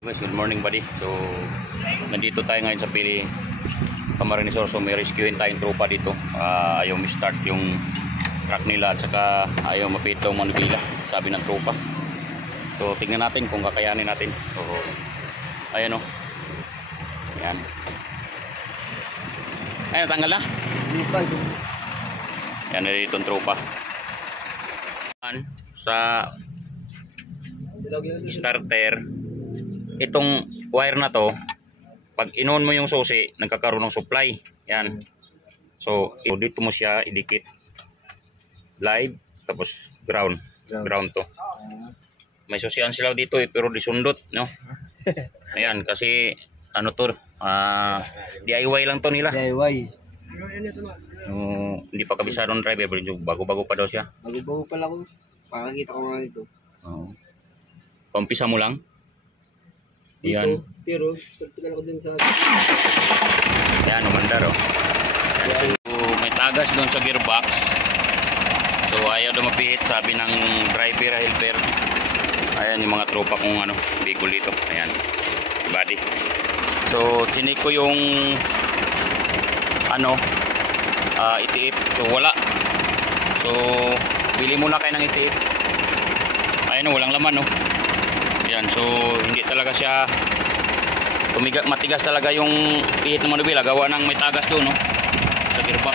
Guys, good morning buddy. So, nandito tayo ngayon sa Pili Camarines Sur. So, may rescuein tayong tropa dito. Ayaw mi-start yung truck nila at saka ayaw mapito ang manubila, sabi ng tropa. So, tingnan natin kung kakayanin natin. So, ayan o. Ayan. Ayan, tanggal na. Ayan na dito ang tropa. Sa starter, itong wire na to, pag in-on mo yung susi, nagkakaroon ng supply. Yan. So, dito mo siya idikit. Live, tapos ground. Ground to. May susian sila dito pero disundot, no? Ayan, kasi ano to, DIY lang to nila. DIY. Hindi pa kabisado ng driver, bago-bago pa daw siya. Bago-bago pala ko. Pakakita ko nga ito. Paumpisa mo lang. Dito, Yan. pero tagtagal ako dun sa... Ayan, umandar oh. Ayan. So, may tagas doon sa gearbox. So ayaw dumapihit, sabi ng driver helper. Ayan yung mga tropa kong ano, bigol dito. Ayan, body. So chinik ko yung ano, itiip. So wala. So bili muna kayo ng itiip. Ayan, walang laman no. Yan, so hindi talaga siya matigas talaga yung pihit ng manubila, gawa ng may tagas doon no, sa gearbox.